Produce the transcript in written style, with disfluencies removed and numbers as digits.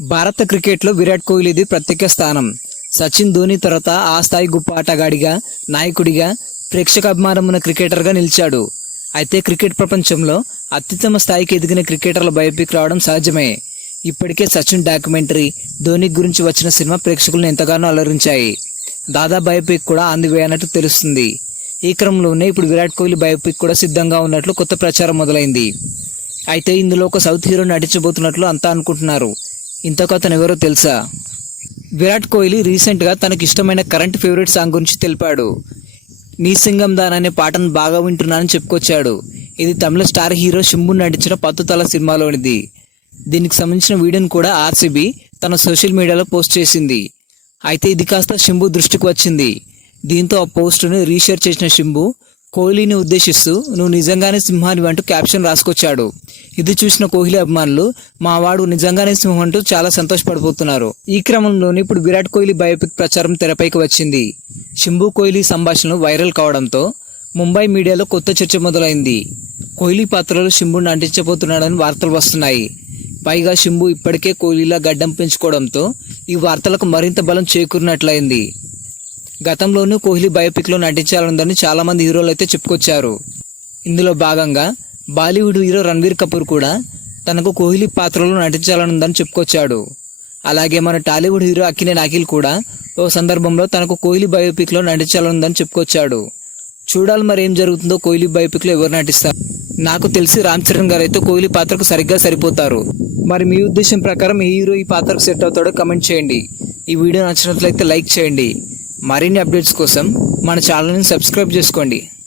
భారత క్రికెట్లో విరాట్ కోహ్లీది ప్రత్యేక స్థానం. సచిన్, ధోని తర్వాత ఆ స్థాయి గొప్ప ఆటగాడిగా, నాయకుడిగా, ప్రేక్షక అభిమానం ఉన్న క్రికెటర్గా నిలిచాడు. అయితే క్రికెట్ ప్రపంచంలో అత్యుత్తమ స్థాయికి ఎదిగిన క్రికెటర్ల బయోపిక్ రావడం సహజమే. ఇప్పటికే సచిన్ డాక్యుమెంటరీ, ధోని గురించి వచ్చిన సినిమా ప్రేక్షకులను ఎంతగానో అలరించాయి. దాదా బయోపిక్ కూడా వే అన్నట్టు తెలుస్తుంది. ఈ క్రమంలోనే ఇప్పుడు విరాట్ కోహ్లీ బయోపిక్ కూడా సిద్ధంగా ఉన్నట్లు కొత్త ప్రచారం మొదలైంది. అయితే ఇందులో ఒక సౌత్ హీరో నటించబోతున్నట్లు అంతా అనుకుంటున్నారు. ఇంతకు అతను ఎవరో తెలుసా? విరాట్ కోహ్లీ రీసెంట్గా తనకి ఇష్టమైన కరెంట్ ఫేవరెట్ సాంగ్ గురించి తెలిపాడు. నీ సింగం దాన్ అనే పాటను బాగా వింటున్నానని చెప్పుకొచ్చాడు. ఇది తమిళ స్టార్ హీరో శంభు నటించిన పత్తుతల సినిమాలోనిది. దీనికి సంబంధించిన వీడియోను కూడా ఆర్సీబీ తన సోషల్ మీడియాలో పోస్ట్ చేసింది. అయితే ఇది కాస్త శంభు దృష్టికి వచ్చింది. దీంతో ఆ పోస్టును రీషేర్ చేసిన శంభు కోహ్లీని ఉద్దేశిస్తూ "నువ్వు నిజంగానే సింహాన్ని" అంటూ క్యాప్షన్ రాసుకొచ్చాడు. ఇది చూసిన కోహ్లీ అభిమానులు "మా వాడు నిజంగానే సింహం" అంటూ చాలా సంతోషపడిపోతున్నారు. ఈ క్రమంలోనే ఇప్పుడు విరాట్ కోహ్లీ బయోపిక్ ప్రచారం తెరపైకి వచ్చింది. శంభు కోహ్లీ సంభాషణలు వైరల్ కావడంతో ముంబై మీడియాలో కొత్త చర్చ మొదలైంది. కోహ్లీ పాత్రలో శంభుని నటించబోతున్నాడని వార్తలు వస్తున్నాయి. పైగా శంభు ఇప్పటికే కోహ్లీలా గడ్డం పెంచుకోవడంతో ఈ వార్తలకు మరింత బలం చేకూరినట్లయింది. గతంలోనూ కోహ్లీ బయోపిక్లో నటించాలనుందని చాలామంది హీరోలు అయితే చెప్పుకొచ్చారు. ఇందులో భాగంగా బాలీవుడ్ హీరో రణ్వీర్ కపూర్ కూడా తనకు కోహ్లీ పాత్రలో నటించాలనుందని చెప్పుకొచ్చాడు. అలాగే మన టాలీవుడ్ హీరో అక్కినేని అఖిల్ కూడా ఓ సందర్భంలో తనకు కోహ్లీ బయోపిక్లో నటించాలనుందని చెప్పుకొచ్చాడు. చూడాలి మరి ఏం జరుగుతుందో, కోహ్లీ బయోపిక్లో ఎవరు నటిస్తారు. నాకు తెలిసి రామ్ చరణ్ గారు అయితే కోహ్లీ పాత్రకు సరిగ్గా సరిపోతారు. మరి మీ ఉద్దేశం ప్రకారం ఏ హీరో ఈ పాత్రకు సెట్ అవుతాడో కమెంట్ చేయండి. ఈ వీడియో నచ్చినట్లయితే లైక్ చేయండి. మరిన్ని అప్డేట్స్ కోసం మన ఛానల్ని సబ్స్క్రైబ్ చేసుకోండి.